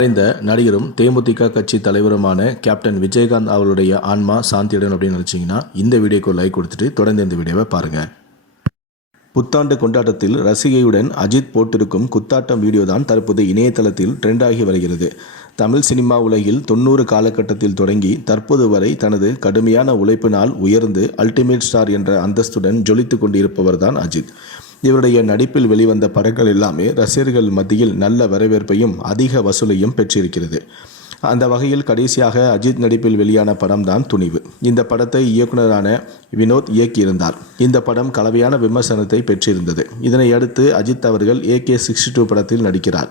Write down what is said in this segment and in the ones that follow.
மறைந்த நடிகரும் தேமுதிக கட்சி தலைவருமான கேப்டன் விஜயகாந்த் அவருடைய ஆன்மா சாந்தியுடன் அப்படின்னு நினச்சிங்கன்னா இந்த வீடியோக்கு லைக் கொடுத்துட்டு தொடர்ந்து இந்த வீடியோவை பாருங்கள் புத்தாண்டு கொண்டாட்டத்தில் ரசிகையுடன் அஜித் போட்டிருக்கும் குத்தாட்டம் வீடியோ தான் தற்போது இணையதளத்தில் ட்ரெண்டாகி வருகிறது. தமிழ் சினிமா உலகில் தொண்ணூறு காலகட்டத்தில் தொடங்கி தற்போது வரை தனது கடுமையான உழைப்பினால் உயர்ந்து அல்டிமேட் ஸ்டார் என்ற அந்தஸ்துடன் ஜொலித்து கொண்டிருப்பவர் தான் அஜித். இவருடைய நடிப்பில் வெளிவந்த படங்கள் எல்லாமே ரசிகர்கள் மத்தியில் நல்ல வரவேற்பையும் அதிக வசூலையும் பெற்றிருக்கிறது. அந்த வகையில் கடைசியாக அஜித் நடிப்பில் வெளியான படம் தான் துணிவு. இந்த படத்தை இயக்குனரான வினோத் இயக்கியிருந்தார். இந்த படம் கலவையான விமர்சனத்தை பெற்றிருந்தது. இதனை அடுத்து அஜித் அவர்கள் ஏகே சிக்ஸ்டி டூ படத்தில் நடிக்கிறார்.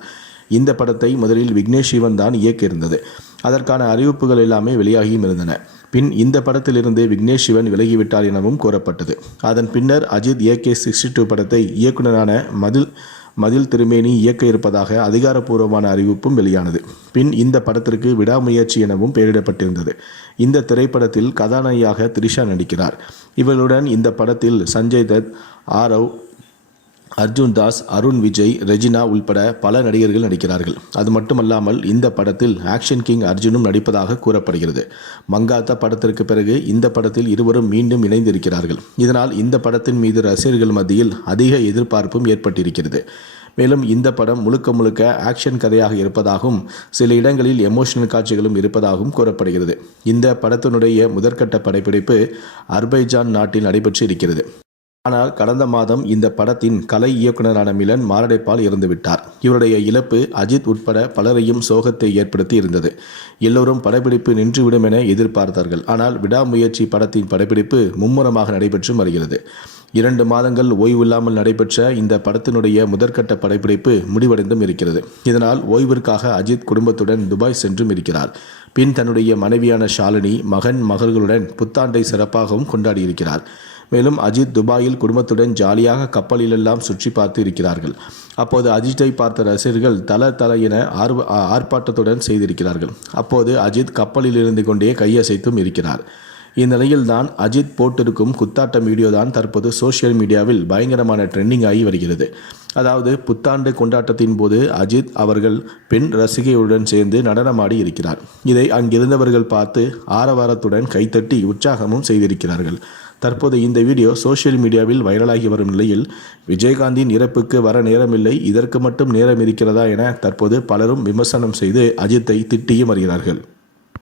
இந்த படத்தை முதலில் விக்னேஷ் சிவன் தான் இயக்கியிருந்தது. அதற்கான அறிவிப்புகள் எல்லாமே வெளியாகியும் இருந்தன. பின் இந்த படத்திலிருந்து விக்னேஷ் சிவன் விலகிவிட்டார் எனவும் கூறப்பட்டது. அதன் பின்னர் அஜித் ஏகே சிக்ஸ்டி டூ படத்தை இயக்குனரான மதில் மதில் திருமேனி இயக்க இருப்பதாக அதிகாரப்பூர்வமான அறிவிப்பும் வெளியானது. பின் இந்த படத்திற்கு விடாமுயற்சி எனவும் பெயரிடப்பட்டிருந்தது. இந்த திரைப்படத்தில் கதாநாயகியாக த்ரிஷா நடிக்கிறார். இவர்களுடன் இந்த படத்தில் சஞ்சய் தத் ஆரவ் அர்ஜுன் தாஸ் அருண் விஜய் ரெஜினா உள்பட பல நடிகர்கள் நடிக்கிறார்கள். அது மட்டுமல்லாமல் இந்த படத்தில் ஆக்ஷன் கிங் அர்ஜுனும் நடிப்பதாக கூறப்படுகிறது. மங்காத்தா படத்திற்கு பிறகு இந்த படத்தில் இருவரும் மீண்டும் இணைந்திருக்கிறார்கள். இதனால் இந்த படத்தின் மீது ரசிகர்கள் மத்தியில் அதிக எதிர்பார்ப்பும் ஏற்பட்டிருக்கிறது. மேலும் இந்த படம் முழுக்க முழுக்க ஆக்ஷன் கதையாக இருப்பதாகவும் சில இடங்களில் எமோஷனல் காட்சிகளும் இருப்பதாகவும் கூறப்படுகிறது. இந்த படத்தினுடைய முதற்கட்ட படப்பிடிப்பு அர்பைஜான் நாட்டில் நடைபெற்று இருக்கிறது. ஆனால் கடந்த மாதம் இந்த படத்தின் கலை இயக்குனரான மிலன் மாரடைப்பால் இறந்துவிட்டார். இவருடைய இழப்பு அஜித் உட்பட பலரையும் சோகத்தை ஏற்படுத்தி இருந்தது. எல்லோரும் படப்பிடிப்பு நின்றுவிடும் என எதிர்பார்த்தார்கள். ஆனால் விடாமுயற்சி படத்தின் படப்பிடிப்பு மும்முரமாக நடைபெற்று வருகிறது. இரண்டு மாதங்கள் ஓய்வில்லாமல் நடைபெற்ற இந்த படத்தினுடைய முதற்கட்ட படப்பிடிப்பு முடிவடைந்தும் இருக்கிறது. இதனால் ஓய்விற்காக அஜித் குடும்பத்துடன் துபாய் சென்றும் இருக்கிறார். பின் தன்னுடைய மனைவியான ஷாலினி மகன் மகள்களுடன் புத்தாண்டை சிறப்பாகவும் கொண்டாடியிருக்கிறார் மேலும் அஜித் துபாயில் குடும்பத்துடன் ஜாலியாக கப்பலிலெல்லாம் சுற்றி பார்த்து இருக்கிறார்கள். அப்போது அஜித்தை பார்த்த ரசிகர்கள் தல தல என ஆர்வ ஆர்ப்பாட்டத்துடன் செய்திருக்கிறார்கள். அப்போது அஜித் கப்பலில் இருந்து கொண்டே கையசைத்தும் இருக்கிறார். இந்நிலையில் தான் அஜித் போட்டிருக்கும் குத்தாட்டம் வீடியோ தான் தற்போது சோசியல் மீடியாவில் பயங்கரமான ட்ரெண்டிங் ஆகி வருகிறது. அதாவது புத்தாண்டு கொண்டாட்டத்தின் போது அஜித் அவர்கள் பெண் ரசிகையுடன் சேர்ந்து நடனமாடி இருக்கிறார். இதை அங்கிருந்தவர்கள் பார்த்து ஆரவாரத்துடன் கைத்தட்டி உற்சாகமும் செய்திருக்கிறார்கள். தற்போது இந்த வீடியோ சோசியல் மீடியாவில் வைரலாகி வரும் நிலையில் விஜயகாந்தின் இறப்புக்கு வர நேரமில்லை. இதற்கு மட்டும் நேரம் இருக்கிறதா என தற்போது பலரும் விமர்சனம் செய்து அஜித்தை திட்டியும் வருகிறார்கள்.